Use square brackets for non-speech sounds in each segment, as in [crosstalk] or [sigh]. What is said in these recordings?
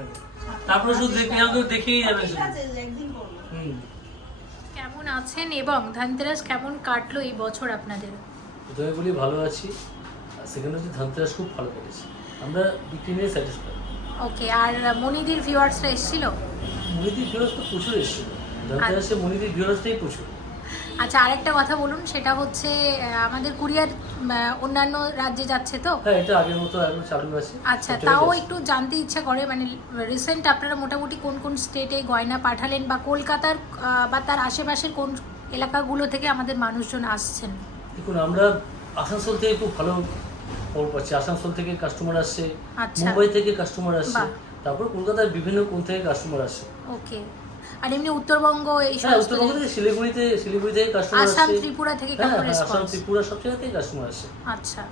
আপনাকে তারপরে শুধু দেখে আমাকে দেখেই যাবেন হুম। কেমন আছেন এবং ধানতেরাস কেমন কাটলো এই বছর আপনাদের? প্রথমে বলি ভালো আছি সেকেন্ড হচ্ছে ধানতেরাস খুব ভালো করেছি আমরা বিক্রি নিয়ে স্যাটিসফাই ওকে আর মনিদির ভিউয়ার্সরা এসেছিল? মনিদির ভিউরার্স তো প্রচুর এসেছিল। ধানতেরাসে মনিদির ভিউরার্সটাই প্রচুর। আচ্ছা আরেকটা কথা বলুন সেটা হচ্ছে আমাদের কুরিয়ার অন্যান্য রাজ্যে যাচ্ছে তো? হ্যাঁ এটা আগের মতো এখন চালু আছে। আচ্ছা তাও একটু জানতে ইচ্ছা করে মানে রিসেন্ট আপনারা মোটামুটি কোন কোন স্টেটে গয়না পাঠালেন বা কলকাতার বা তার আশেপাশের কোন এলাকাগুলো থেকে আমাদের মানুষজন আসছেন? দেখুন আমরা আসানসোল থেকে খুব ভালো খবর পাচ্ছি। আসানসোল থেকে কাস্টমার আসছে আচ্ছা। মুম্বাই থেকে কাস্টমার আসছে। তারপর কলকাতার বিভিন্ন কোন থেকে কাস্টমার আসছে। ওকে আর এমনি উত্তরবঙ্গ এই হ্যাঁ সমস্ত উত্তরবঙ্গ থেকে শিলিগুড়িতে শিলিগুড়ি থেকে কাস্টমার আসছে আসাম ত্রিপুরা থেকে হ্যাঁ হ্যাঁ আসাম ত্রিপুরা সব জায়গা থেকে কাস্টমার আসছে আচ্ছা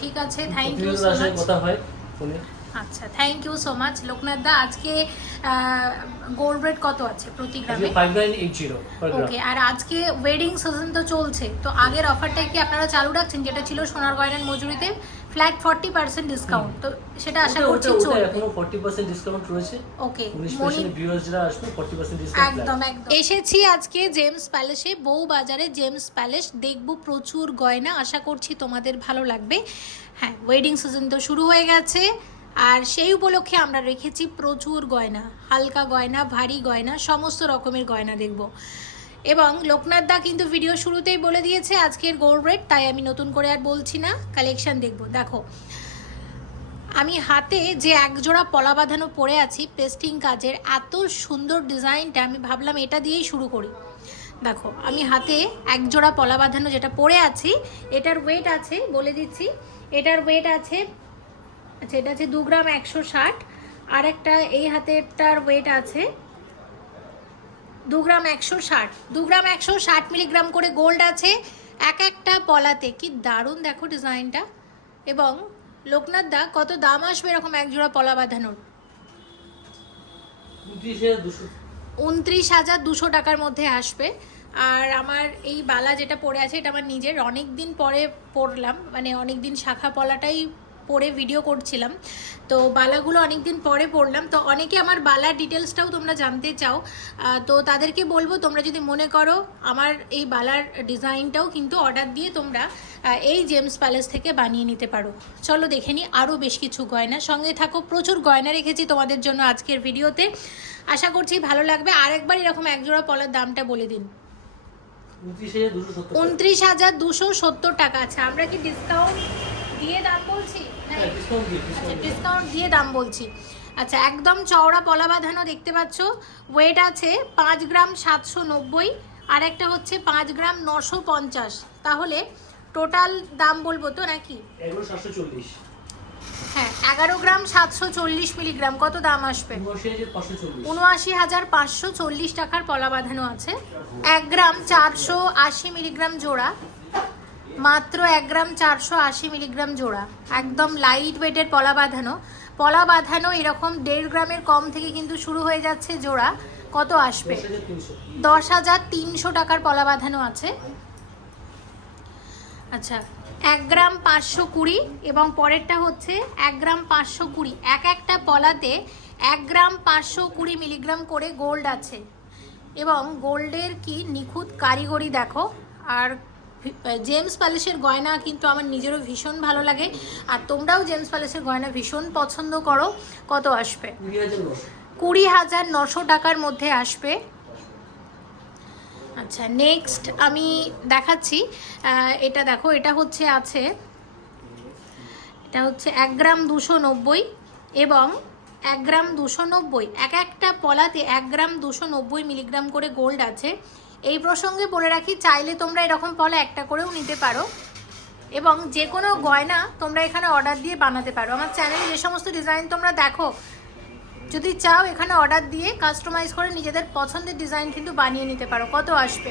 ঠিক আছে থ্যাংক ইউ সো মাচ কথা হয় ফোনে। আচ্ছা thank you so much Loknath দা। আজকে গোল্ড রেট কত আছে প্রতি গ্রামে? Five nine eight zero per gram okay আর আজকে ওয়েডিং সিজন তো চলছে তো আগের অফারটা কি আপনারা চালু রাখছেন? যেটা ছিল সোনার গয়নার মজুরিতে। ফ্ল্যাট ফর্টি পার্সেন্ট ডিসকাউন্ট তো সেটা আশা করছি চলবে। এখনও ফর্টি পার্সেন্ট ডিসকাউন্ট রয়েছে। ওকে মনি পার্সেন্ট আসবে ফর্টি পার্সেন্ট ডিসকাউন্ট একদম একদম। এসেছি আজকে জেমস প্যালেসে বউ বাজারে জেমস প্যালেস। দেখব প্রচুর গয়না আশা করছি তোমাদের ভালো লাগবে। হ্যাঁ ওয়েডিং সিজন তো শুরু হয়ে গেছে। আর সেই উপলক্ষে আমরা রেখেছি প্রচুর গয়না। হালকা গয়না ভারী গয়না সমস্ত রকমের গয়না দেখব। এবং লোকনাথ দা কিন্তু ভিডিও শুরুতেই বলে দিয়েছে, আজকের গোল্ড রেট তাই আমি নতুন করে আর বলছি না কালেকশন দেখব। দেখো, আমি হাতে যে একজোড়া পলা বাঁধানো পরে আছি পেস্টিং কাজের এত সুন্দর ডিজাইনটা আমি ভাবলাম এটা দিয়েই শুরু করি। দেখো, আমি হাতে একজোড়া পলা বাঁধানো যেটা পরে আছি, এটার ওয়েট আছে, বলে দিচ্ছি, এটার ওয়েট আছে আচ্ছা এটা আছে দু গ্রাম একশো ষাট আর একটা এই হাতেরটার ওয়েট আছে দু গ্রাম একশো ষাট। দু গ্রাম একশো ষাট মিলিগ্রাম করে গোল্ড আছে। এক একটা পলাতে। কি দারুণ দেখো ডিজাইনটা। এবং লোকনাথ দা কত দাম আসবে এরকম এক জোড়া পলা বাঁধানোর? উনত্রিশ হাজার দুশো। টাকার মধ্যে আসবে। আর আমার এই বালা যেটা পরে আছে এটা আমার নিজের। অনেক দিন পরে পরলাম। মানে অনেক দিন শাখা পলাটাই পরে ভিডিও করছিলাম। তো বালাগুলো অনেক দিন পরে পড়লাম। তো অনেকে আমার বালার ডিটেলসটাও তোমরা জানতে চাও। তো তাদেরকে বলব তোমরা যদি মনে করো আমার এই বালার ডিজাইনটাও কিন্তু অর্ডার দিয়ে তোমরা এই জেমস প্যালেস থেকে বানিয়ে নিতে পারো। চলো দেখে নিই আরও বেশ কিছু গয়না। সঙ্গে থাকো প্রচুর গয়না রেখেছি তোমাদের জন্য আজকের ভিডিওতে আশা করছি ভালো লাগবে। আরেকবার এরকম একজোড়া পলার দামটা বলে দিন। উনত্রিশ হাজার দুশো সত্তর উনত্রিশ হাজার দুশো সত্তর টাকা। আচ্ছা আমরা কি ডিসকাউন্ট দিয়ে দাম বলছি? হ্যাঁ ডিসকাউন্ট দিয়ে আচ্ছা ডিসকাউন্ট দিয়ে। দাম বলছি। আচ্ছা একদম চওড়া পলা বাঁধানো দেখতে পাচ্ছ। ওয়েট আছে পাঁচ গ্রাম সাতশো নব্বই আর একটা হচ্ছে পাঁচ গ্রাম নশো পঞ্চাশ। তাহলে টোটাল দাম বলব তো নাকি? হ্যাঁ এগারো গ্রাম সাতশো চল্লিশ মিলিগ্রাম। কত দাম আসবে? উনআশি হাজার পাঁচশো চল্লিশ টাকার পলা বাঁধানো আছে। এক গ্রাম চারশো আশি মিলিগ্রাম জোড়া। মাত্র এক গ্রাম চারশো আশি মিলিগ্রাম জোড়া। একদম লাইট ওয়েটের পলা বাঁধানো। পলা বাঁধানো এরকম দেড় গ্রামের কম থেকে কিন্তু শুরু হয়ে যাচ্ছে জোড়া। কত আসবে? দশ হাজার তিনশো টাকার পলা বাঁধানো আছে। আচ্ছা এক গ্রাম পাঁচশো কুড়ি এবং পরেরটা হচ্ছে এক গ্রাম পাঁচশো কুড়ি। এক একটা পলাতে এক গ্রাম পাঁচশো কুড়ি মিলিগ্রাম করে গোল্ড আছে। এবং গোল্ডের কি নিখুঁত কারিগরি দেখো। আর জেমস প্যালেসের গয়না কিন্তু আমার নিজেরও ভীষণ ভালো লাগে। আর তোমরাও জেমস প্যালেসের গয়না ভীষণ পছন্দ করো। কত আসবে? কুড়ি হাজার নশো। টাকার মধ্যে আসবে। আচ্ছা নেক্সট আমি দেখাচ্ছি। এটা দেখো এটা হচ্ছে আছে এটা হচ্ছে এক গ্রাম দুশো নব্বই এবং এক গ্রাম দুশো নব্বই। এক একটা পলাতে এক গ্রাম দুশো নব্বই মিলিগ্রাম করে গোল্ড আছে। এই প্রসঙ্গে বলে রাখি, চাইলে তোমরা এরকম পলা একটা করেও নিতে পারো। এবং যে কোনো গয়না তোমরা এখানে অর্ডার দিয়ে বানাতে পারো। আমার চ্যানেলে যে সমস্ত ডিজাইন তোমরা দেখো, যদি চাও এখানে অর্ডার দিয়ে কাস্টমাইজ করে নিজেদের পছন্দের ডিজাইন কিন্তু বানিয়ে নিতে পারো। কত আসবে?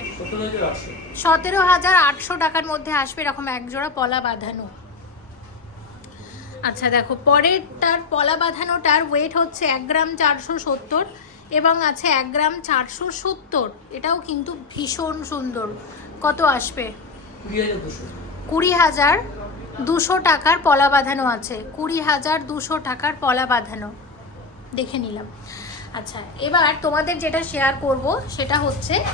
সতেরো হাজার আটশো টাকার মধ্যে আসবে এরকম একজোড়া পলা বাঁধানো। আচ্ছা দেখো, পরেরটার পলা বাঁধানোটার ওয়েট হচ্ছে এক গ্রাম চারশো সত্তর। এবং আছে এক গ্রাম চারশো সত্তর। এটাও কিন্তু ভীষণ সুন্দর। কত আসবে? কুড়ি হাজার দুশো টাকার পলা বাঁধানো আছে। কুড়ি হাজার দুশো টাকার পলা বাঁধানো। দেখে নিলাম। আচ্ছা এবার তোমাদের যেটা শেয়ার করব, সেটা হচ্ছে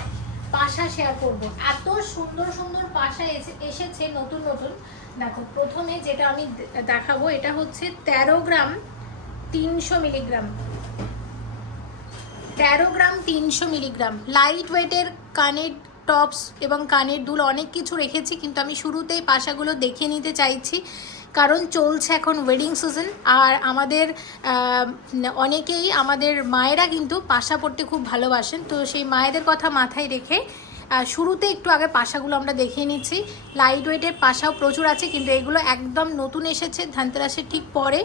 পাশা শেয়ার করব। এত সুন্দর সুন্দর পাশা এসে- এসেছে নতুন নতুন। দেখো, প্রথমে যেটা আমি দেখাবো, এটা হচ্ছে তেরো গ্রাম তিনশো মিলিগ্রাম। তেরো গ্রাম, তিনশো মিলিগ্রাম। লাইট ওয়েটের কানের টপস এবং কানের দুল অনেক কিছু রেখেছি, কিন্তু আমি শুরুতেই পাশাগুলো দেখে নিতে চাইছি। কারণ চলছে এখন ওয়েডিং সিজন আর আমাদের অনেকেই আমাদের মায়েরা কিন্তু পাশা পড়তে খুব ভালোবাসেন। তো সেই মায়েদের কথা মাথায় রেখে শুরুতে একটু আগে পাশাগুলো আমরা দেখিয়ে নিচ্ছি। লাইট ওয়েটের পাশাও প্রচুর আছে, কিন্তু এগুলো একদম নতুন এসেছে, ধানতেরাসের ঠিক পরে।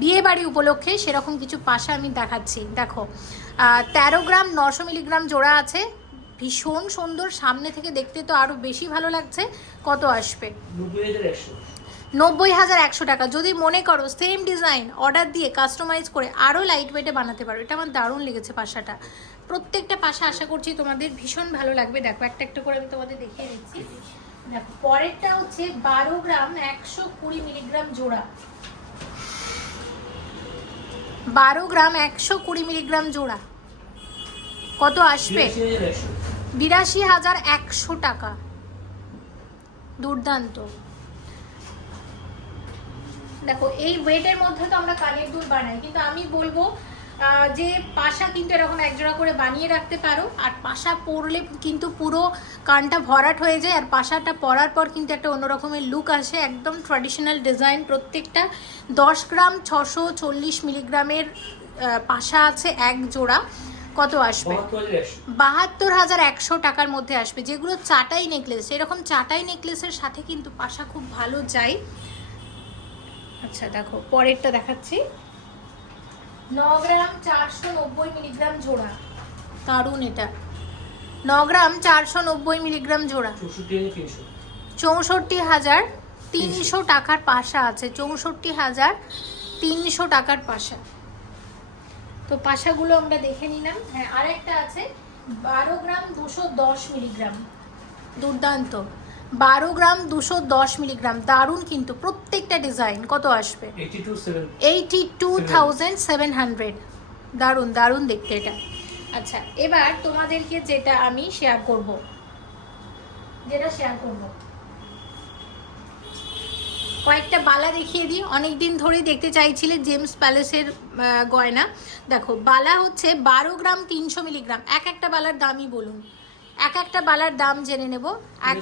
বিয়ে বাড়ি উপলক্ষে সেরকম কিছু পাশা আমি দেখাচ্ছি। দেখো তেরো গ্রাম, নশো মিলিগ্রাম জোড়া আছে। ভীষণ সুন্দর, সামনে থেকে দেখতে তো আরও বেশি ভালো লাগছে। কত আসবে? নব্বই হাজার একশো টাকা। যদি মনে করো সেম ডিজাইন অর্ডার দিয়ে কাস্টমাইজ করে আরও লাইট ওয়েটে বানাতে পারো। এটা আমার দারুণ লেগেছে পাশাটা। প্রত্যেকটা পাশা আশা করছি তোমাদের ভীষণ ভালো লাগবে। দেখো, একটা একটা করে আমি তোমাদের দেখিয়ে দিচ্ছি। দেখো, পরেরটা হচ্ছে বারো গ্রাম, একশো কুড়ি মিলিগ্রাম জোড়া। বারো গ্রাম একশো কুড়ি মিলিগ্রাম জোড়া। কত আসবে? বিরাশি হাজার একশো টাকা। দুর্দান্ত। দেখো, এই ওয়েটের মধ্যে তো আমরা কানের দুধ বানাই, কিন্তু আমি বলব যে পাশা কিন্তু এরকম একজোড়া করে বানিয়ে রাখতে পারো। আর পাশা পরলে কিন্তু পুরো কানটা ভরাট হয়ে যায়। আর পাশাটা পরার পর কিন্তু একটা অন্যরকমের লুক আসে। একদম ট্র্যাডিশনাল ডিজাইন প্রত্যেকটা দশ গ্রাম ছশো চল্লিশ মিলিগ্রামের পাশা আছে এক জোড়া। কত আসবে? বাহাত্তর হাজার একশো। বাহাত্তর হাজার একশো টাকার মধ্যে আসবে। যেগুলো চাটাই নেকলেস এরকম চাটাই নেকলেসের সাথে কিন্তু পাশা খুব ভালো যায়। আচ্ছা দেখো পরেরটা দেখাচ্ছি। ন গ্রাম চারশো নব্বই মিলিগ্রাম জোড়া। দারুণ এটা। ন গ্রাম চারশো নব্বই মিলিগ্রাম জোড়া। চৌষট্টি হাজার তিনশো। টাকার পাশা আছে। চৌষট্টি হাজার তিনশো টাকার পাশা। তো পাশাগুলো আমরা দেখে নিলাম। হ্যাঁ আরেকটা আছে। বারো গ্রাম দুশো দশ মিলিগ্রাম। দুর্দান্ত। বারো গ্রাম দুশো দশ মিলিগ্রাম। দারুণ কিন্তু প্রত্যেকটা ডিজাইন। কত আসবে? Eighty two thousand seven hundred দারুণ দারুণ দেখতে এটা। আচ্ছা এবার তোমাদেরকে যেটা আমি শেয়ার করব। যেটা শেয়ার করব। কয়েকটা বালা দেখিয়ে দিই। অনেক দিন ধরেই দেখতে চাইছিলে জেমস প্যালেসের গয়না। দেখো বালা হচ্ছে বারো গ্রাম তিনশো মিলিগ্রাম। এক একটা বালার দামই বলুন। এক একটা বালার দাম জেনে নেব। এক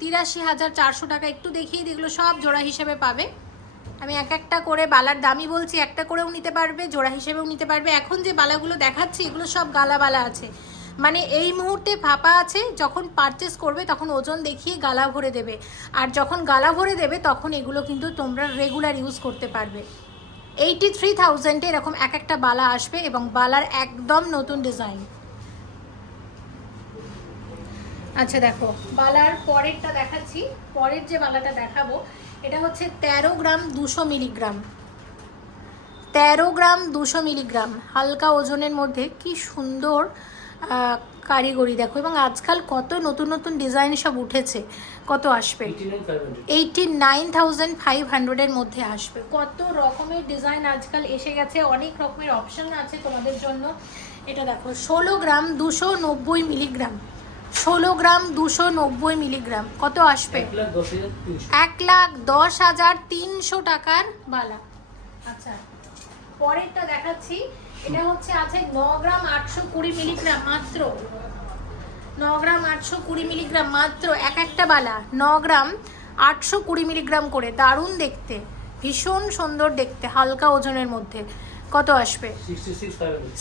তিরাশি হাজার চারশো টাকা একটু দেখিয়ে এগুলো সব জোড়া হিসেবে পাবে। আমি এক একটা করে বালার দামই বলছি একটা করেও নিতে পারবে জোড়া হিসেবেও নিতে পারবে। এখন যে বালাগুলো দেখাচ্ছি এগুলো সব গালা বালা আছে। মানে এই মুহূর্তে ফাঁপা আছে যখন পারচেস করবে তখন ওজন দেখিয়ে গালা ভরে দেবে। আর যখন গালা ভরে দেবে তখন এগুলো কিন্তু তোমরা রেগুলার ইউজ করতে পারবে। এইটি থ্রি থাউজেন্ডে এরকম এক একটা বালা আসবে এবং বালার একদম নতুন ডিজাইন আচ্ছা দেখো, বালার পরেরটা দেখাচ্ছি। পরের যে বালাটা দেখাবো, এটা হচ্ছে তেরো গ্রাম দুশো মিলিগ্রাম। তেরো গ্রাম দুশো মিলিগ্রাম। হালকা ওজনের মধ্যে কি সুন্দর কারিগরি। দেখো, এবং আজকাল কত নতুন নতুন ডিজাইন সব উঠেছে। কত আসবে? এইটি নাইন থাউজেন্ড ফাইভ হান্ড্রেডের মধ্যে আসবে। কত রকমের ডিজাইন আজকাল এসে গেছে, অনেক রকমের অপশন আছে তোমাদের জন্য। এটা দেখো, ষোলো গ্রাম দুশো নব্বই মিলিগ্রাম। ষোলো গ্রাম দুশো নব্বই মিলিগ্রাম। কত আসবে? এক লাখ দশ হাজার তিনশো। টাকার বালা। আচ্ছা পরেরটা দেখাচ্ছি। এটা হচ্ছে আছে ন গ্রাম আটশো কুড়ি মিলিগ্রাম মাত্র। ন গ্রাম আটশো কুড়ি মিলিগ্রাম মাত্র এক একটা বালা। ন গ্রাম আটশো কুড়ি মিলিগ্রাম করে। দারুণ দেখতে। ভীষণ সুন্দর দেখতে হালকা ওজনের মধ্যে। কত আসবে?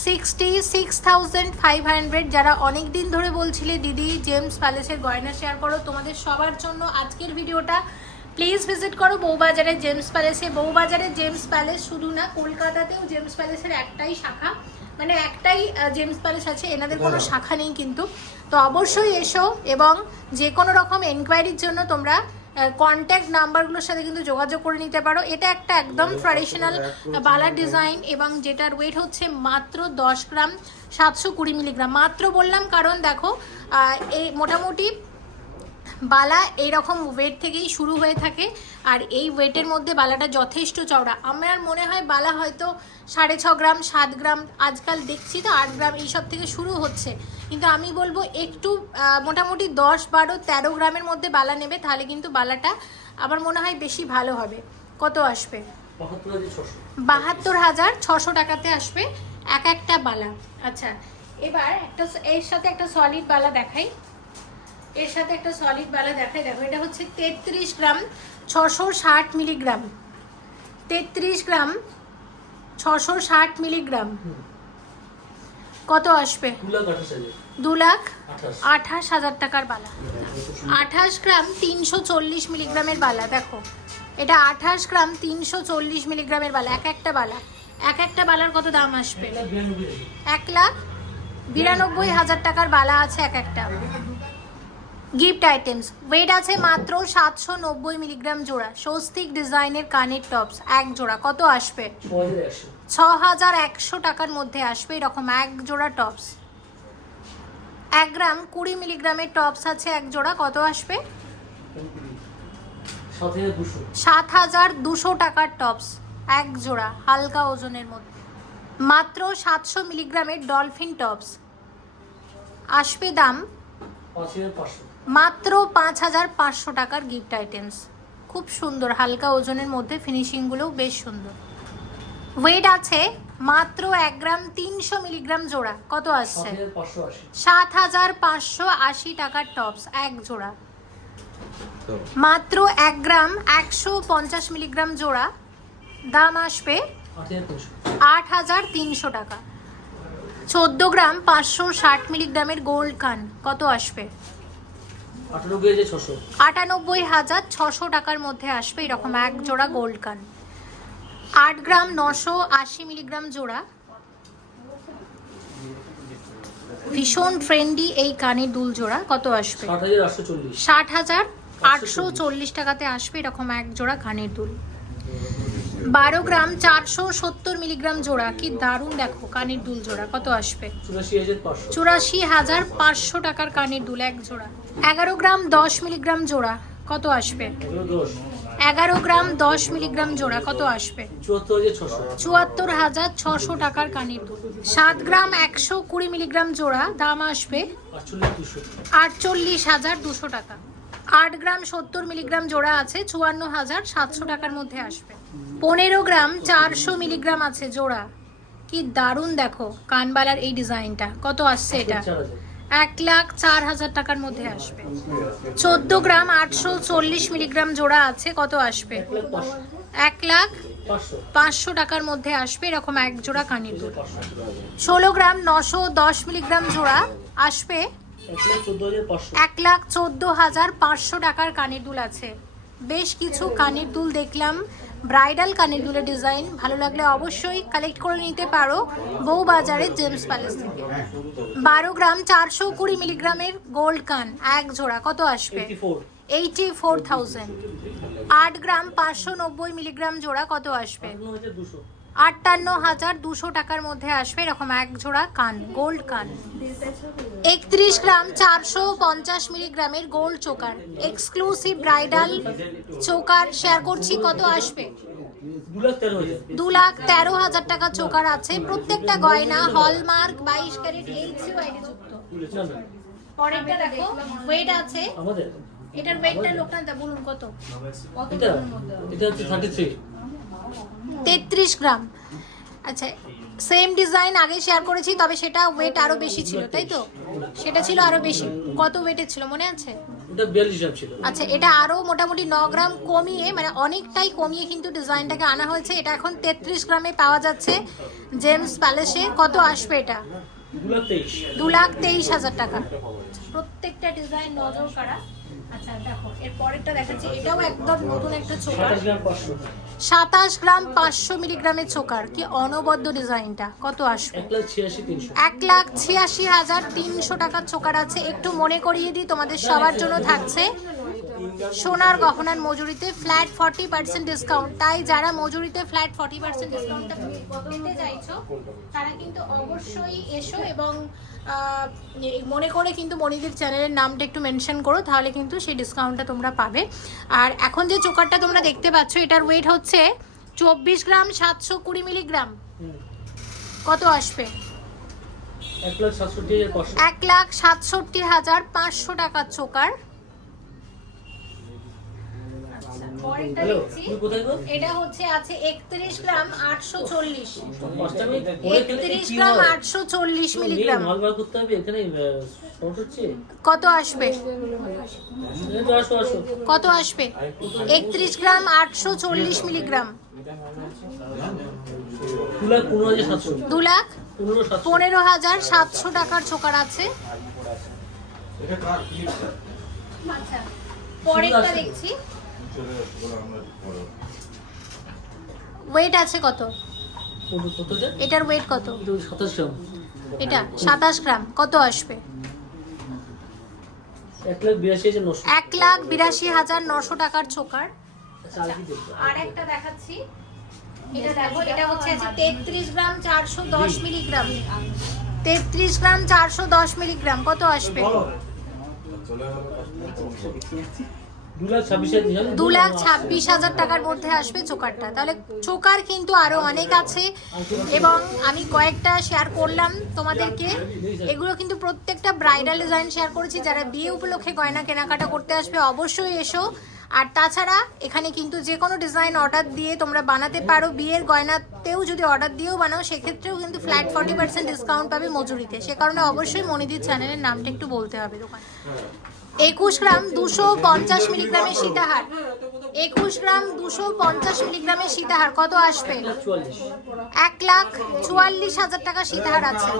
Sixty six thousand five hundred যারা অনেক দিন ধরে বলছিলে দিদি জেমস প্যালেসের গয়না শেয়ার করো তোমাদের সবার জন্য আজকের ভিডিওটা। প্লিজ ভিজিট করো বউবাজারে জেমস প্যালেসে। বউবাজারে জেমস প্যালেস শুধু না কলকাতাতেও জেমস প্যালেসের একটাই শাখা। মানে একটাই জেমস প্যালেস আছে এনাদের কোনো শাখা নেই কিন্তু। তো অবশ্যই এসো এবং যে কোনো রকম এনকোয়ারির জন্য তোমরা কন্ট্যাক্ট নাম্বারগুলোর সাথে কিন্তু যোগাযোগ করে নিতে পারো। এটা একটা একদম ট্র্যাডিশনাল বালার ডিজাইন এবং যেটার ওয়েট হচ্ছে মাত্র দশ গ্রাম সাতশো কুড়ি মিলিগ্রাম মাত্র বললাম কারণ দেখো এই মোটামুটি বালা এইরকম ওয়েট থেকেই শুরু হয়ে থাকে, আর এই ওয়েটের মধ্যে বালাটা যথেষ্ট চওড়া। আমার মনে হয় বালা হয়তো সাড়ে ছ গ্রাম, সাত গ্রাম, আজকাল দেখছি তো আট গ্রাম এইসব থেকে শুরু হচ্ছে। কিন্তু আমি বলব একটু মোটামুটি দশ বারো, তেরো গ্রামের মধ্যে বালা নেবে, তাহলে কিন্তু বালাটা আমার মনে হয় বেশি ভালো হবে। কত আসবে? বাহাত্তর হাজার ছশো টাকাতে আসবে এক একটা বালা। আচ্ছা এবার একটা এর সাথে একটা সলিড বালা দেখাই। এর সাথে একটা সলিড বালা দেখাই দেখো এটা হচ্ছে তেত্রিশ গ্রাম ছশো ষাট মিলিগ্রাম। তেত্রিশ গ্রাম ছশো ষাট মিলিগ্রাম। কত আসবে? দু লাখ আঠাশ হাজার। টাকার বালা। আঠাশ গ্রাম তিনশো চল্লিশ মিলিগ্রামের বালা দেখো। এটা আঠাশ গ্রাম তিনশো চল্লিশ মিলিগ্রামের বালা এক একটা বালা। এক একটা বালার কত দাম আসবে? এক লাখ বিরানব্বই হাজার টাকার বালা আছে এক একটা। Gift items. ওয়েট আছে মাত্র সাতশো নব্বই মিলিগ্রাম জোড়া। স্বস্তিক ডিজাইনের কানের টপস এক জোড়া। কত আসবে? ছ হাজার একশো টাকার মধ্যে আসবে এরকম এক জোড়া টপস। এক গ্রাম কুড়ি মিলিগ্রামের টপস আছে এক জোড়া। কত আসবে? সাত হাজার দুশো। টাকার টপস এক জোড়া হালকা ওজনের মধ্যে। মাত্র সাতশো মিলিগ্রামের ডলফিন টপস। আসবে দাম? পাঁচ হাজার পাঁচশো। মাত্র পাঁচ হাজার পাঁচশো টাকার গিফট আইটেমস খুব সুন্দর হালকা ওজনের মধ্যে ফিনিশিংগুলোও বেশ সুন্দর। ওয়েট আছে মাত্র এক গ্রাম তিনশো মিলিগ্রাম জোড়া। কত আসছে? সাত হাজার পাঁচশো আশি টাকার টপস এক জোড়া। মাত্র এক গ্রাম একশো পঞ্চাশ মিলিগ্রাম জোড়া। দাম আসবে আট হাজার তিনশো টাকা। চোদ্দ গ্রাম পাঁচশো ষাট মিলিগ্রামের গোল্ড কান। কত আসবে? আটানব্বই হাজার ছশো। টাকার মধ্যে আসবে এরকম এক জোড়া গোল্ড কান আট গ্রাম নশো আশি মিলিগ্রাম জোড়া। ভীষণ ট্রেন্ডি এই কানের দুল জোড়া কত আসবে? ষাট হাজার আটশো চল্লিশ। টাকাতে আসবে এরকম এক জোড়া কানের দুল। বারো গ্রাম চারশো সত্তর মিলিগ্রাম জোড়া কি দারুণ দেখো কানের দুল জোড়া কত আসবে? চুরাশি হাজার পাঁচশো টাকার কানের দুল এক জোড়া। এগারো গ্রাম দশ মিলিগ্রাম জোড়া, কত আসবে? এগারো গ্রাম দশ মিলিগ্রাম জোড়া, কত আসবে? চুয়াত্তর হাজার ছশো টাকার কানের সাত গ্রাম একশো কুড়ি মিলিগ্রাম জোড়া, দাম আসবে আটচল্লিশ হাজার দুশো টাকা। আট গ্রাম সত্তর মিলিগ্রাম জোড়া আছে, চুয়ান্ন হাজার সাতশো টাকার মধ্যে আসবে। পনেরো গ্রাম চারশো মিলিগ্রাম আছে জোড়া। কি দারুণ দেখো, কানবালার এই ডিজাইনটা। কত আসছে এটা? এক লাখ চার হাজার টাকার মধ্যে আসবে। চোদ্দ গ্রাম আটশো চল্লিশ মিলিগ্রাম জোড়া আছে, কত আসবে? এক লাখ পাঁচশো টাকার মধ্যে আসবে, এরকম এক জোড়া কানের দুল। ষোলো গ্রাম নশো দশ মিলিগ্রাম জোড়া আসবে। এক লাখ চোদ্দ হাজার পাঁচশো টাকার কানের দুল আছে। বেশ কিছু কানের দুল দেখলাম। ব্রাইডাল কানেরগুলো ডিজাইন ভালো লাগলে অবশ্যই কালেক্ট করে নিতে পারো বউ বাজারে জেমস প্যালেস থেকে। বারো গ্রাম চারশো কুড়ি মিলিগ্রামের গোল্ড কান এক জোড়া কত আসবে? Eighty four eighty four thousand আট গ্রাম পাঁচশো নব্বই মিলিগ্রাম জোড়া কত আসবে? আটান্ন হাজার দুশো টাকার মধ্যে আসবে এরকম এক জোড়া কান গোল্ড কান। একত্রিশ গ্রাম চারশো পঞ্চাশ মিলিগ্রামের gold choker exclusive bridal choker. Share করছি কত আসবে? দু লাখ তেরো হাজার টাকা চোকার আছে। প্রত্যেকটা গয়না হলমার্ক বাইশ ক্যারেট আইডি যুক্ত। পরেরটা দেখো ওয়েট আছে। এটার ওয়েটটা লোকটা বলুন কত? এটা হচ্ছে থার্টি থ্রি তেত্রিশ গ্রাম। আচ্ছা সেম ডিজাইন আগে শেয়ার করেছি তবে সেটা ওয়েট আরও বেশি ছিল তাই তো? সেটা ছিল আরও বেশি। কত ওয়েটের ছিল মনে আছে? এটা বিয়াল্লিশ গ্রাম ছিল। আচ্ছা এটা আরও মোটামুটি ন গ্রাম কমিয়ে মানে অনেকটাই কমিয়ে কিন্তু ডিজাইনটাকে আনা হয়েছে। এটা এখন তেত্রিশ গ্রামে পাওয়া যাচ্ছে জেমস প্যালেসে। কত আসবে এটা? দু লাখ তেইশ। হাজার টাকা। প্রত্যেকটা ডিজাইন নজর কাড়া দেখো এর পরেরটা দেখাচ্ছি। এটাও একদম নতুন একটা চোকার। সাতাশ গ্রাম পাঁচশো। মিলিগ্রামের চোকার। কি অনবদ্য ডিজাইনটা। কত আসবে? এক লাখ ছিয়াশি হাজার তিনশো টাকার চোকার আছে। একটু মনে করিয়ে দিই তোমাদের সবার জন্য থাকছে। সোনার গহনার মজুরিতে ফ্ল্যাট ফর্টি পার্সেন্ট ডিসকাউন্ট তাই যারা মজুরিতে ফ্ল্যাট ফর্টি পার্সেন্ট ডিসকাউন্টটা পেতে চাইছো তারা কিন্তু অবশ্যই এসো এবং মনে করে কিন্তু মনিদির চ্যানেলের নামটা একটু মেনশন করো তাহলে কিন্তু সেই ডিসকাউন্টটা তোমরা পাবে। আর এখন যে চোকারটা তোমরা দেখতে পাচ্ছ এটার ওয়েট হচ্ছে চব্বিশ গ্রাম সাতশো কুড়ি মিলিগ্রাম কত আসবে? এক লাখ সাতষট্টি হাজার পাঁচশো। এক লাখ সাতষট্টি হাজার পাঁচশো টাকার চোকার আচ্ছা, পরেরটা দেখছি। এটা হচ্ছে আছে গ্রাম গ্রাম মিলিগ্রাম। করতে হবে এখানে শর্ট হচ্ছে? কত আসবে? কত আসবে? একত্রিশ গ্রাম আটশো চল্লিশ মিলিগ্রাম। দু লাখ পনেরো হাজার সাতশো। টাকার চোকার আছে। আচ্ছা পরেরটা দেখছি। ওয়েট আছে কত? কত এটার ওয়েট কত? এটা সাতাশ গ্রাম। এটা সাতাশ গ্রাম। কত আসবে? এক লাখ বিরাশি হাজার নশো। টাকার চোকার। আচ্ছা আর আর একটা দেখাচ্ছি। এটা দেখো এটা হচ্ছে তেত্রিশ গ্রাম চারশো দশ মিলিগ্রাম। তেত্রিশ গ্রাম চারশো দশ মিলিগ্রাম। কত আসবে? দু লাখ ছাব্বিশ হাজার টাকার মধ্যে আসবে চোকারটা। তাহলে চোকার কিন্তু আরও অনেক আছে এবং আমি কয়েকটা শেয়ার করলাম তোমাদেরকে। এগুলো কিন্তু প্রত্যেকটা ব্রাইডাল ডিজাইন শেয়ার করেছি। যারা বিয়ে উপলক্ষে গয়না কেনাকাটা করতে আসবে অবশ্যই এসো। আর তাছাড়া এখানে কিন্তু যে কোনো ডিজাইন অর্ডার দিয়ে তোমরা বানাতে পারো। বিয়ের গয়নাতেও যদি অর্ডার দিয়েও বানাও, সেক্ষেত্রেও কিন্তু ফ্ল্যাট ফর্টি পার্সেন্ট ডিসকাউন্ট পাবে মজুরিতে। সে কারণে অবশ্যই মনিদির চ্যানেলের নামটা একটু বলতে হবে দোকানে। একুশ গ্রাম দুশো পঞ্চাশ মিলিগ্রামের সীতাহার। একুশ গ্রাম দুশো পঞ্চাশ মিলিগ্রামের সীতাহার, কত আসবে? এক লাখ চুয়াল্লিশ হাজার টাকা সীতাহার আছে।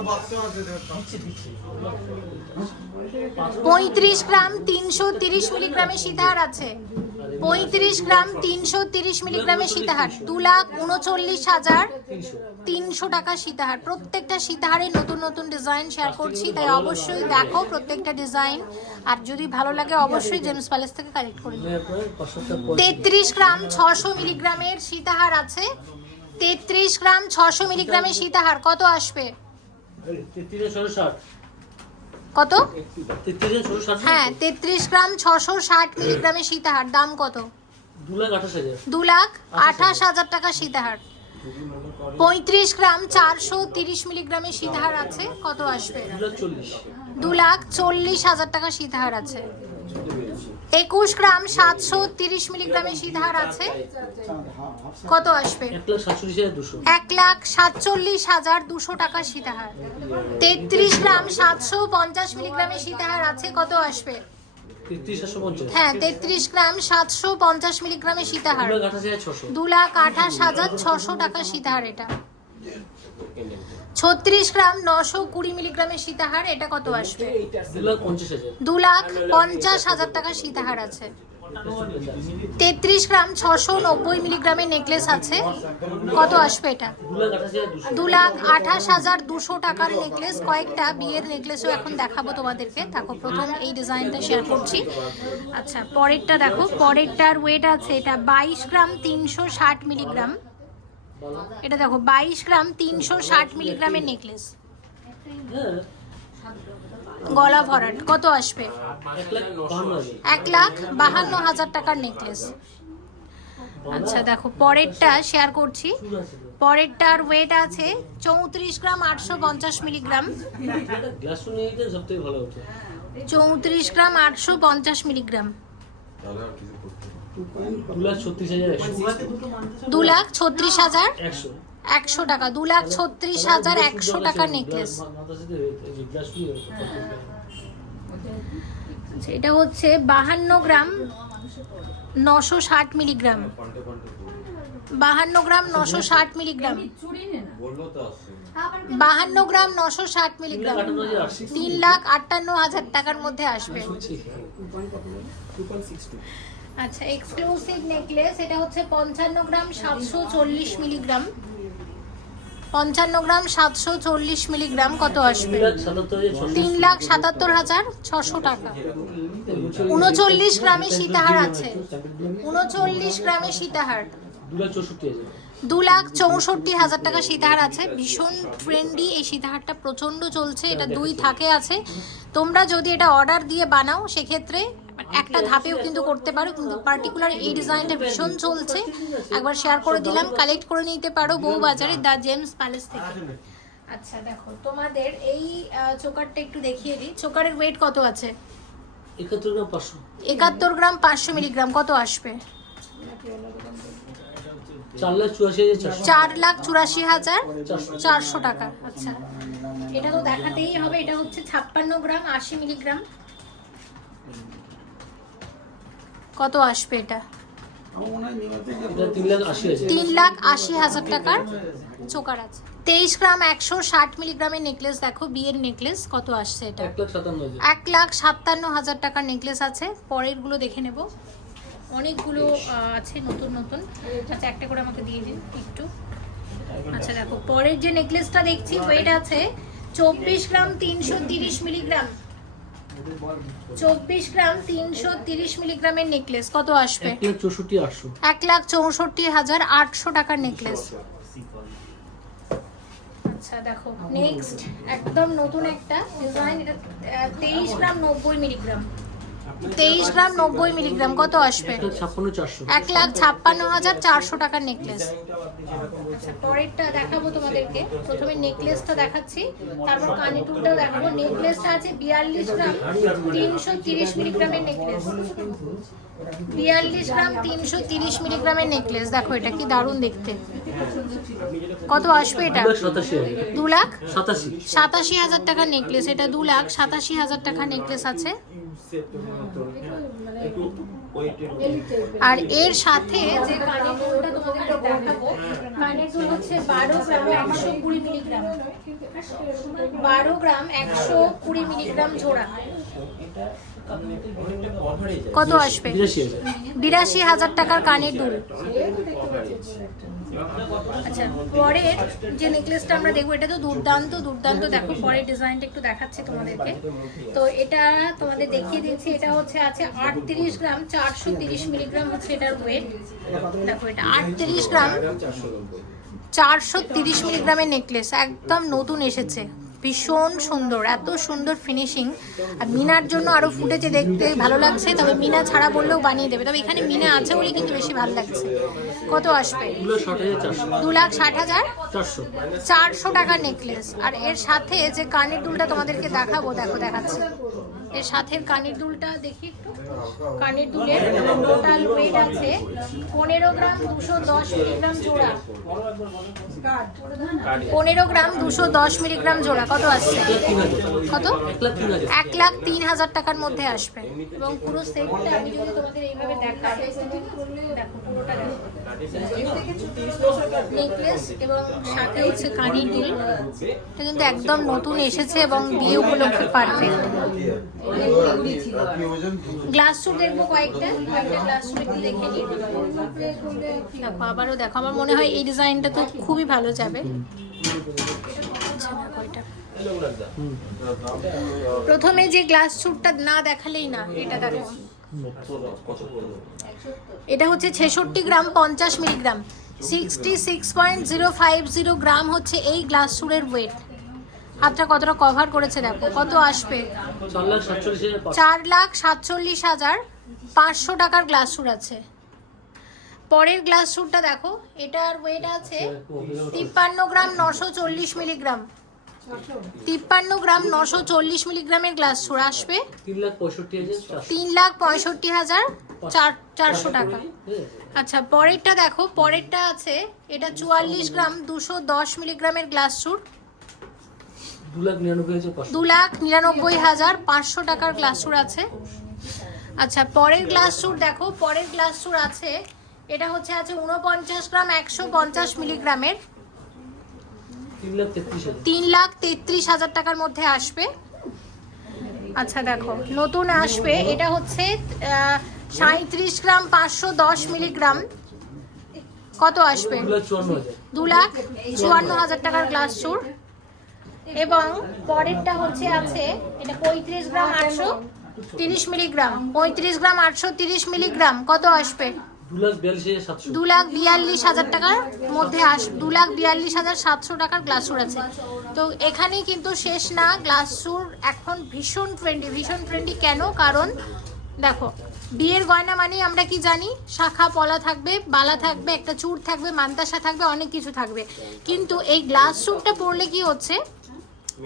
পঁয়ত্রিশ গ্রাম তিনশো তিরিশ মিলিগ্রামের সীতাহার আছে। পঁয়ত্রিশ গ্রাম তিনশো তিরিশ মিলিগ্রামের সীতাহার, দু লাখ উনচল্লিশ হাজার তিনশো টাকা সীতাহার। প্রত্যেকটা সীতাহারে নতুন নতুন ডিজাইন শেয়ার করছি তাই অবশ্যই দেখো প্রত্যেকটা ডিজাইন আর যদি ভালো লাগে অবশ্যই জেমস প্যালেস থেকে কালেক্ট করে তেত্রিশ গ্রাম ছশো মিলিগ্রামের সীতাহার আছে। তেত্রিশ গ্রাম ছশো মিলিগ্রামের সীতাহার। কত আসবে? কত? হ্যাঁ তেত্রিশ গ্রাম ছশো ষাট মিলিগ্রামের সীতাহার। দাম কত? দু লাখ আঠাশ হাজার টাকা সীতাহার। পঁয়ত্রিশ গ্রাম চারশো তিরিশ মিলিগ্রামের সীতাহার আছে। কত আসবে? দু লাখ চল্লিশ হাজার টাকা সীতাহার আছে। একুশ গ্রাম সাতশো তিরিশ মিলিগ্রামের সীতাহার আছে। কত আসবে? এক লাখ সাতচল্লিশ হাজার দুশো। টাকা সীতাহার তেত্রিশ গ্রাম সাতশো পঞ্চাশ মিলিগ্রামের সীতাহার আছে। কত আসবে? হ্যাঁ তেত্রিশ গ্রাম সাতশো পঞ্চাশ মিলিগ্রামের সীতাহার। দু লাখ আঠাশ হাজার ছশো। টাকা সীতাহার এটা। ছত্রিশ গ্রাম নশো কুড়ি মিলিগ্রামের সীতাহার এটা কত আসবে? দু লাখ পঞ্চাশ হাজার টাকা সীতাহার আছে। তেত্রিশ গ্রাম ছশো নব্বই মিলিগ্রামের নেকলেস আছে। কত আসবে এটা? দু লাখ আঠাশ হাজার দুশো টাকার নেকলেস। কয়েকটা বিয়ের নেকলেসও এখন দেখাবো তোমাদেরকে। দেখো, প্রথম এই ডিজাইনটা শেয়ার করছি। আচ্ছা পরেরটা দেখো। পরেরটার ওয়েট আছে এটা বাইশ গ্রাম তিনশো ষাট মিলিগ্রাম। এটা দেখো, বাইশ গ্রাম তিনশো ষাট মিলিগ্রামের নেকলেস। গলা ভরাট কত আসবে? এক লাখ বাহান্ন হাজার টাকার নেকলেস আচ্ছা দেখো পরেরটা শেয়ার করছি। পরেরটার ওয়েট আছে চৌত্রিশ গ্রাম আটশো পঞ্চাশ মিলিগ্রাম চৌত্রিশ গ্রাম আটশো পঞ্চাশ মিলিগ্রাম দু লাখ ছত্রিশ হাজার একশো টাকা দু লাখ ছত্রিশ হাজার একশো টাকার নেকলেস আচ্ছা, এটা হচ্ছে বাহান্ন গ্রাম নশো ষাট মিলিগ্রাম। বাহান্ন গ্রাম নশো ষাট মিলিগ্রাম। বাহান্ন গ্রাম নশো ষাট মিলিগ্রাম। তিন লাখ আটান্ন হাজার টাকার মধ্যে আসবে। আচ্ছা এক্সক্লুসিভ নেকলেস এটা হচ্ছে পঞ্চান্ন গ্রাম সাতশো চল্লিশ মিলিগ্রাম। পঞ্চান্ন গ্রাম সাতশো চল্লিশ মিলিগ্রাম কত আসবে? তিন লাখ সাতাত্তর হাজার ছশো টাকা। উনচল্লিশ গ্রামে সীতাহার আছে। উনচল্লিশ গ্রামে সীতাহার। দু লাখ চৌষট্টি হাজার টাকা সীতাহার আছে। ভীষণ ট্রেন্ডি এই সীতাহারটা, প্রচণ্ড চলছে। এটা দুই থাকে আছে। তোমরা যদি এটা অর্ডার দিয়ে বানাও, সেক্ষেত্রে একটা ধাপেও কিন্তু করতে পারো কিন্তু পার্টিকুলার এই ডিজাইনটা ভীষণ চলছে। একবার শেয়ার করে দিলাম কালেক্ট করে নিতে পারো বউ বাজারে দ্য জেমস প্যালেস থেকে। আচ্ছা দেখো তোমাদের এই চোকারটা একটু দেখিয়ে দিই। চোকারের ওয়েট কত আছে? একাত্তর গ্রাম পাঁচশো। মিলিগ্রাম কত আসবে? চার লাখ চুরাশি হাজার চারশো। টাকা আচ্ছা। এটা তো দেখাতেই হবে এটা হচ্ছে ছাপ্পান্ন গ্রাম আশি মিলিগ্রাম কত আসবে এটা? তিন লাখ আশি হাজার টাকার চোকার আছে। তেইশ গ্রাম একশো ষাট মিলিগ্রামের নেকলেস দেখো বিয়ের নেকলেস কত আসছে এটা? এক লাখ সাতান্ন হাজার। টাকার নেকলেস আছে পরেরগুলো দেখে নেব। অনেকগুলো আছে নতুন নতুন। আচ্ছা একটা করে আমাকে দিয়ে দিন একটু। আচ্ছা দেখো পরের যে নেকলেসটা দেখছি ওয়েট আছে চব্বিশ গ্রাম তিনশো তিরিশ মিলিগ্রাম। চব্বিশ গ্রাম তিনশো তিরিশ মিলিগ্রামের নেকলেস কত আসবে? এক লাখ চৌষট্টি হাজার আটশো টাকার নেকলেস আচ্ছা দেখো নেক্সট একদম নতুন একটা ডিজাইন এটা তেইশ গ্রাম নব্বই মিলিগ্রাম। তেইশ গ্রাম নব্বই মিলিগ্রাম কত আসবে? এক লাখ ছাপ্পান্ন হাজার চারশো টাকার নেকলেস আচ্ছা পরেরটা দেখাবো তোমাদেরকে। প্রথমে নেকলেসটা দেখাচ্ছি। তারপর কানে টুলটাও দেখাবো। নেকলেসটা আছে বিয়াল্লিশ গ্রাম তিনশো তিরিশ মিলিগ্রামের নেকলেস বিয়াল্লিশ গ্রাম তিনশো তিরিশ মিলিগ্রামের নেকলেস দেখো এটা কি দারুণ দেখতে। কত আসবে এটা? দু লাখ হাজার। সাতাশি। হাজার টাকার নেকলেস এটা দু লাখ সাতাশি হাজার টাকার নেকলেস আছে। আর এর সাথে যে কানের দুলটা তোমাদের দেখাবো। কানের দুল হচ্ছে বারো গ্রাম একশো কুড়ি মিলিগ্রাম। বারো গ্রাম একশো কুড়ি মিলিগ্রাম জোড়া। কত আসবে? বিরাশি হাজার টাকার কানের দুল। আচ্ছা পরের যে নেকলেসটা আমরা দেখব, এটা তো দুর্দান্ত দুর্দান্ত। দেখো, পরের ডিজাইনটা একটু দেখাচ্ছি তোমাদেরকে। তো এটা তোমাদের দেখিয়ে দিচ্ছি, এটা হচ্ছে, আছে আটত্রিশ গ্রাম, চারশো তিরিশ মিলিগ্রাম হচ্ছে এটার ওয়েট দেখো, এটা আটত্রিশ গ্রাম, চারশো তিরিশ মিলিগ্রামের নেকলেস একদম নতুন এসেছে। ভীষণ সুন্দর এত সুন্দর ফিনিশিং আর মিনার জন্য আরও ফুটেছে দেখতে ভালো লাগছে তবে মিনা ছাড়া বললেও বানিয়ে দেবে। তবে এখানে মিনা আছে বলে কিন্তু বেশি ভালো লাগছে। কত আসবে? দু লাখ ষাট হাজার? চারশো। টাকার নেকলেস আর এর সাথে যে কানের দুলটা তোমাদেরকে দেখাবো দেখো দেখাচ্ছে। এর সাথে কানের দুলটা দেখি একটু। কানের দুলের টোটাল ওয়েট আছে পনেরো গ্রাম দুশো দশ মিলিগ্রাম জোড়া। পনেরো গ্রাম দুশো দশ মিলিগ্রাম জোড়া। কত আসছে? কত? এক লাখ তিন হাজার। এক লাখ তিন হাজার টাকার মধ্যে আসবে। এবং পুরো সেটটা আমি যদি তোমাদের এইভাবে দেখাই দেখো পুরোটা দেখো। নেকলেস এবং সাথে হচ্ছে এটা কিন্তু একদম নতুন এসেছে এবং বিয়ে উপলক্ষে পারফেক্ট গ্লাস সুট দেখব কয়েকটা কয়েকটা গ্লাস একটু দেখে নিই। দেখো, আবারও দেখো, আমার মনে হয় এই ডিজাইনটা তো খুবই ভালো যাবে। আচ্ছা। প্রথমে যে গ্লাস স্যুটটা না দেখালেই না, এটা দেখো। এটা হচ্ছে ছেষট্টি গ্রাম পঞ্চাশ milligram. Sixty six point zero five zero gram হচ্ছে এই গ্লাস সুরের ওয়েট হাতটা কতটা কভার করেছে দেখো কত আসবে? চার লাখ সাতচল্লিশ হাজার পাঁচশো টাকার গ্লাস সুর আছে। পরের গ্লাস সুরটা দেখো এটার ওয়েট আছে তিপ্পান্ন গ্রাম নশো চল্লিশ মিলিগ্রাম। তিপ্পান্ন গ্রাম নশো চল্লিশ মিলিগ্রামের গ্লাস সুর আসবে। তিন লাখ পঁয়ষট্টি হাজার চারশো। চার টাকা। আচ্ছা পরেরটা দেখো পরেরটা আছে এটা চুয়াল্লিশ গ্রাম দুশো দশ মিলিগ্রামের গ্লাস সুর দু লাখ নিরানব্বই হাজার পাঁচশো। টাকার গ্লাস সুর আছে। আচ্ছা পরের গ্লাস সুর দেখো পরের গ্লাস সুর আছে এটা হচ্ছে আছে উনপঞ্চাশ গ্রাম একশো পঞ্চাশ মিলিগ্রামের। তিন লাখ তেত্রিশ হাজার। টাকার মধ্যে আসবে। আচ্ছা দেখো নতুন আসবে। এটা হচ্ছে সাঁত্রিশ গ্রাম পাঁচশো দশ মিলিগ্রাম। কত আসবে? দু লাখ চুয়ান্ন হাজার। টাকার গ্লাস সুর এবং পরেরটা হচ্ছে আছে এটা পঁয়ত্রিশ গ্রাম আটশো তিরিশ মিলিগ্রাম। পঁয়ত্রিশ গ্রাম আটশো তিরিশ মিলিগ্রাম। কত আসবে? দু লাখ বিয়াল্লিশ হাজার টাকার মধ্যে আস দু লাখ বিয়াল্লিশ হাজার সাতশো টাকার গ্লাসুর আছে। তো এখানেই কিন্তু শেষ না গ্লাসুর এখন ভীষণ ট্রেন্ডি ভীষণ ট্রেন্ডি কেন? কারণ দেখো, বিয়ের গয়না মানেই আমরা কি জানি? শাখা, পলা থাকবে, বালা থাকবে, একটা চূড় থাকবে, মান্তাসা থাকবে, অনেক কিছু থাকবে। কিন্তু এই গ্লাস স্যুটটা পরলে কি হচ্ছে?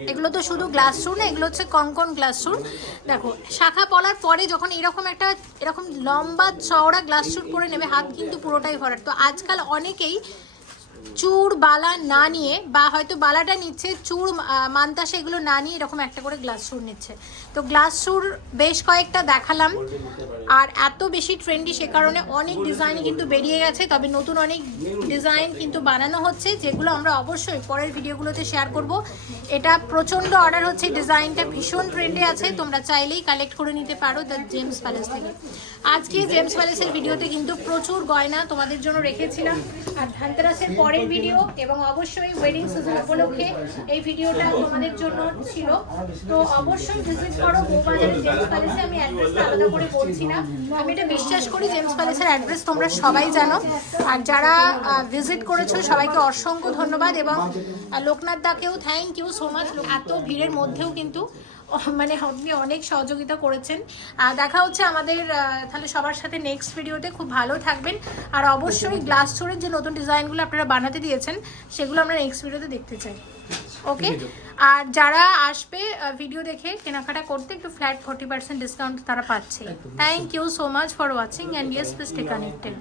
এগুলো তো শুধু গ্লাস স্যুট না এগুলো হচ্ছে কঙ্কন গ্লাস স্যুট দেখো শাখা পলার পরে যখন এরকম একটা এরকম লম্বা চওড়া গ্লাস স্যুট পরে নেবে হাত কিন্তু পুরোটাই ভরার তো আজকাল অনেকেই চুর বালা না নিয়ে বা হয়তো বালাটা নিচ্ছে চুর আহ, মান্তাসা এগুলো না নিয়ে এরকম একটা করে গ্লাস নিচ্ছে। তো গ্লাস সুর বেশ কয়েকটা দেখালাম। আর এত বেশি ট্রেন্ডি সে কারণে অনেক ডিজাইন কিন্তু বেরিয়ে গেছে, তবে নতুন অনেক ডিজাইন কিন্তু বানানো হচ্ছে, যেগুলো আমরা অবশ্যই পরের ভিডিওগুলোতে শেয়ার করব। এটা প্রচণ্ড অর্ডার হচ্ছে ডিজাইনটা ভীষণ ট্রেন্ডে আছে, তোমরা চাইলেই কালেক্ট করে নিতে পারো দ্য জেমস প্যালেস থেকে। আজকে জেমস প্যালেসের ভিডিওতে কিন্তু প্রচুর গয়না তোমাদের জন্য রেখেছিলাম। আর ধানতেরাসের পরের ভিডিও এবং অবশ্যই ওয়েডিং সিজন উপলক্ষে এই ভিডিওটা তোমাদের জন্য ছিল। তো অবশ্যই ভিজিট করো বউবাজারের জেমস প্যালেসে আমি অ্যাড্রেসটা আলাদা করে বলছি না। আমি এটা বিশ্বাস করি জেমস প্যালেসের অ্যাড্রেস তোমরা সবাই জানো। আর যারা ভিজিট করেছ, সবাইকে অসংখ্য ধন্যবাদ এবং লোকনাথ দাকেও থ্যাংক ইউ সো মাচ এত ভিড়ের মধ্যেও কিন্তু [laughs] মানে আপনি অনেক সহযোগিতা করেছেন। আর দেখা হচ্ছে আমাদের তাহলে সবার সাথে নেক্সট ভিডিওতে খুব ভালো থাকবেন। আর অবশ্যই গ্লাস স্টোরের যে নতুন ডিজাইনগুলো আপনারা বানাতে দিয়েছেন সেগুলো আমরা নেক্সট ভিডিওতে দেখতে চাই। ওকে আর যারা আসবে ভিডিও দেখে কেনাকাটা করতে একটু ফ্ল্যাট ফোর্টি পার্সেন্ট ডিসকাউন্ট তারা পাচ্ছে। Thank you so much for watching and yes please stay connected